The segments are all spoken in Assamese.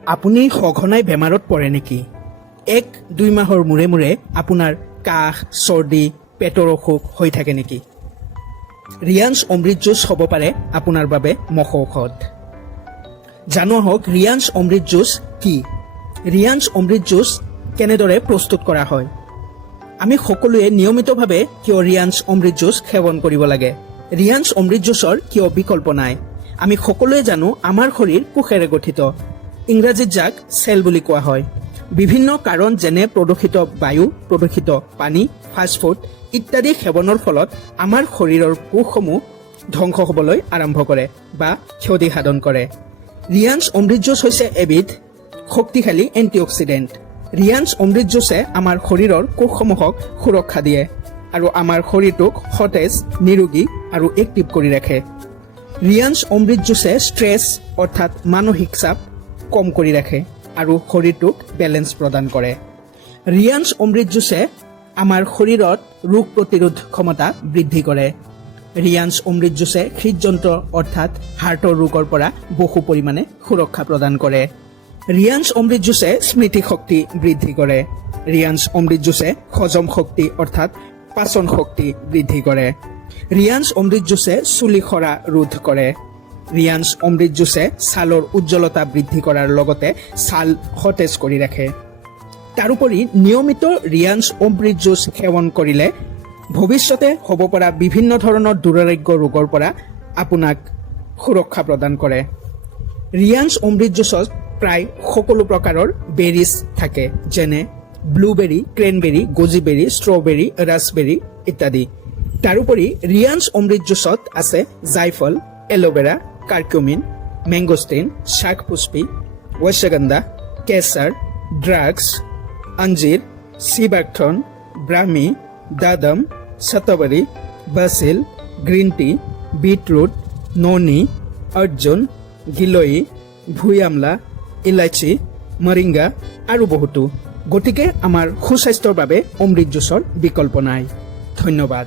আপুনি সঘনাই বেমাৰত পৰে নেকি? 1-2 মাহৰ মূৰে মূৰে আপোনাৰ কাহ, চৰ্দি, পেটৰ অসুখ হৈ থাকে নেকি? ৰিয়াঞ্চ অমৃত জুচ হ'ব পাৰে আপোনাৰ বাবে মহৌষধ। জানো আহক ৰিয়াঞ্চ অমৃত জুচ কি? ৰিয়াঞ্চ অমৃত জুচ কেনেদৰে প্ৰস্তুত কৰা হয়? আমি সকলোৱে নিয়মিতভাৱে কিয় ৰিয়াঞ্চ অমৃত জুচ সেৱন কৰিব লাগে? ৰিয়াঞ্চ অমৃত জুচৰ কিয় বিকল্প নাই? আমি সকলোৱে জানো আমাৰ শৰীৰ কোষেৰে গঠিত। ইংৰাজীত যাক চেল বুলি কোৱা হয়। বিভিন্ন কাৰণ যেনে প্ৰদূষিত বায়ু, প্ৰদূষিত পানী, ফাষ্টফুড ইত্যাদি সেৱনৰ ফলত আমাৰ শৰীৰৰ কোষসমূহ ধ্বংস হ'বলৈ আৰম্ভ কৰে বা ক্ষতি সাধন কৰে। ৰিয়াঞ্চ অমৃত জুচ হৈছে এবিধ শক্তিশালী এণ্টিঅক্সিডেণ্ট। ৰিয়াঞ্চ অমৃত জুচে আমাৰ শৰীৰৰ কোষসমূহক সুৰক্ষা দিয়ে আৰু আমাৰ শৰীৰটোক সতেজ, নিৰোগী আৰু এক্টিভ কৰি ৰাখে। ৰিয়াঞ্চ অমৃত জুচে ষ্ট্ৰেছ অৰ্থাৎ মানসিক চাপ কম কৰি ৰাখে আৰু শৰীৰটোক বেলেঞ্চ প্ৰদান কৰে। ৰিয়াঞ্চ অমৃত জুচে আমাৰ শৰীৰত ৰোগ প্ৰতিৰোধ ক্ষমতা বৃদ্ধি কৰে। ৰিয়াঞ্চ অমৃত জুচে হৃদযন্ত্ৰ অৰ্থাৎ হাৰ্টৰ ৰোগৰ পৰা বহু পৰিমাণে সুৰক্ষা প্ৰদান কৰে। ৰিয়াঞ্চ অমৃত জুচে স্মৃতি শক্তি বৃদ্ধি কৰে। ৰিয়াঞ্চ অমৃত জুচে হজম শক্তি অৰ্থাৎ পাচন শক্তি বৃদ্ধি কৰে। ৰিয়াঞ্চ অমৃত জুচে চুলি সৰা ৰোধ কৰে। ৰিয়াঞ্চ অমৃত জুচে ছালৰ উজ্জ্বলতা বৃদ্ধি কৰাৰ লগতে ছাল সতেজ কৰি ৰাখে। তাৰোপৰি নিয়মিত ৰিয়াঞ্চ অমৃত জুচ সেৱন কৰিলে ভৱিষ্যতে হ'ব পৰা বিভিন্ন ধৰণৰ দুৰাৰোগ্য ৰোগৰ পৰা আপোনাক সুৰক্ষা প্ৰদান কৰে। ৰিয়াঞ্চ অমৃত জুচত প্ৰায় সকলো প্ৰকাৰৰ বেৰিজ থাকে, যেনে ব্লুবেৰী, ক্ৰেনবেৰী, গোজিবেৰী, ষ্ট্ৰবেৰী, ৰাছবেৰী ইত্যাদি। তাৰোপৰি ৰিয়াঞ্চ অমৃত জুচত আছে জাইফল, এল'ভেৰা, কাৰ্কুমিন, মেংগোষ্টিন, শাক পুষ্পি, ৱশ্বগন্ধা, কেশৰ, ড্ৰাগছ, অঞ্জীৰ, চিবাকথন, ব্ৰাহ্মী, দাদম, শতবৰী, বাচিল, গ্ৰীণ টি, বিটৰুট, ননি, অৰ্জুন, গিলয়ী, ভুইআমলা, ইলাচি, মৰিংগা আৰু বহুতো। গতিকে আমাৰ সুস্বাস্থ্যৰ বাবে অমৃত জুচৰ বিকল্প নাই। ধন্যবাদ।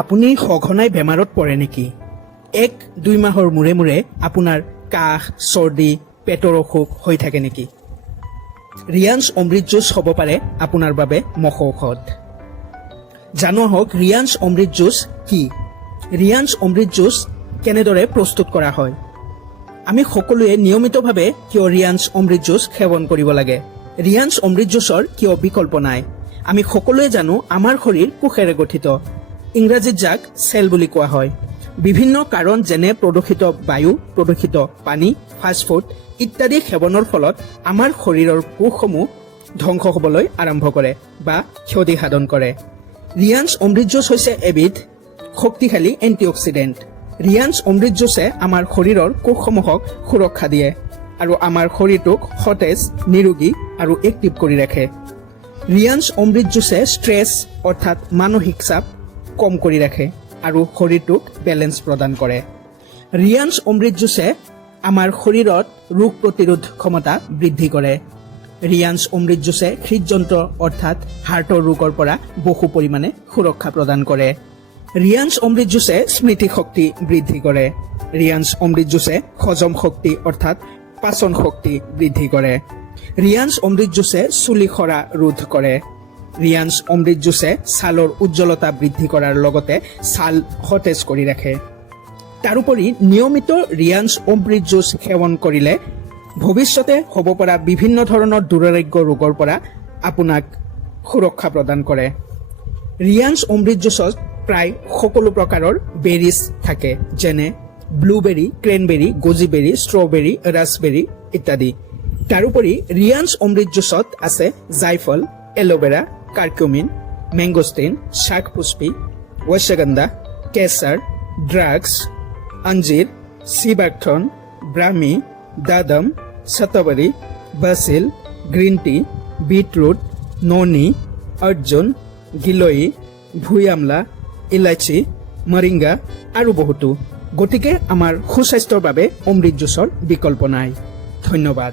আপুনি সঘনাই বেমাৰত পৰে নেকি? 1-2 মাহৰ মূৰে মূৰে আপোনাৰ কাহ, চৰ্দি, পেটৰ অসুখ হৈ থাকে নেকি? ৰিয়াঞ্চ অমৃত জুচ হ'ব পাৰে আপোনাৰ বাবে মহৌষধ। জানো আহক ৰিয়াঞ্চ অমৃত জুচ কি? ৰিয়াঞ্চ অমৃত জুচ কেনেদৰে প্ৰস্তুত কৰা হয়? আমি সকলোৱে নিয়মিতভাৱে কিয় ৰিয়াঞ্চ অমৃত জুচ সেৱন কৰিব লাগে? ৰিয়াঞ্চ অমৃত জুচৰ কিয় বিকল্প নাই? আমি সকলোৱে জানো আমাৰ শৰীৰ কোষেৰে গঠিত। ইংৰাজীত যাক চেল বুলি কোৱা হয়। বিভিন্ন কাৰণ যেনে প্ৰদূষিত বায়ু, প্ৰদূষিত পানী, ফাষ্টফুড ইত্যাদি সেৱনৰ ফলত আমাৰ শৰীৰৰ কোষসমূহ ধ্বংস হ'বলৈ আৰম্ভ কৰে বা ক্ষতি সাধন কৰে। ৰিয়াঞ্চ অমৃত জুচ হৈছে এবিধ শক্তিশালী এণ্টিঅক্সিডেণ্ট। ৰিয়াঞ্চ অমৃত জুচে আমাৰ শৰীৰৰ কোষসমূহক সুৰক্ষা দিয়ে আৰু আমাৰ শৰীৰটোক সতেজ, নিৰোগী আৰু এক্টিভ কৰি ৰাখে। ৰিয়াঞ্চ অমৃত জুচে ষ্ট্ৰেছ অৰ্থাৎ মানসিক চাপ কম কৰি ৰাখে আৰু শৰীৰটোক বেলেঞ্চ প্ৰদান কৰে। ৰিয়াঞ্চ অমৃত জুচে আমাৰ শৰীৰত ৰোগ প্ৰতিৰোধ ক্ষমতা বৃদ্ধি কৰে। ৰিয়াঞ্চ অমৃত জুচে হৃদযন্ত্ৰ অৰ্থাৎ হাৰ্টৰ ৰোগৰ পৰা বহু পৰিমাণে সুৰক্ষা প্ৰদান কৰে। ৰিয়াঞ্চ অমৃত জুচে স্মৃতি শক্তি বৃদ্ধি কৰে। ৰিয়াঞ্চ অমৃত জুচে হজম শক্তি অৰ্থাৎ পাচন শক্তি বৃদ্ধি কৰে। ৰিয়াঞ্চ অমৃত জুচে চুলি সৰা ৰোধ কৰে। ৰিয়াঞ্চ অমৃত জুচে ছালৰ উজ্জ্বলতা বৃদ্ধি কৰাৰ লগতে ছাল সতেজ কৰি ৰাখে। তাৰোপৰি নিয়মিত ৰিয়াঞ্চ অমৃত জুচ সেৱন কৰিলে ভৱিষ্যতে হ'ব পৰা বিভিন্ন ধৰণৰ দুৰাৰোগ্য ৰোগৰ পৰা আপোনাক সুৰক্ষা প্ৰদান কৰে। ৰিয়াঞ্চ অমৃত জুচত প্ৰায় সকলো প্ৰকাৰৰ বেৰিজ থাকে, যেনে ব্লুবেৰী, ক্ৰেনবেৰী, গোজিবেৰী, ষ্ট্ৰবেৰী, ৰাছবেৰী ইত্যাদি। তাৰোপৰি ৰিয়াঞ্চ অমৃত জুচত আছে জাইফল, এল'ভেৰা, কাৰ্কুমিন, মেংগোষ্টিন, শাক পুষ্পি, ৱশ্বগন্ধা, কেশৰ, ড্ৰাগছ, অঞ্জীৰ, চিবাকথন, ব্ৰাহ্মী, দাদম, শতবৰী, বাচিল, গ্ৰীণ টি, বিটৰুট, ননি, অৰ্জুন, গিলয়ী, ভুইআমলা, ইলাচি, মৰিংগা আৰু বহুতো। গতিকে আমাৰ সুস্বাস্থ্যৰ বাবে অমৃত জুচৰ বিকল্প নাই। ধন্যবাদ।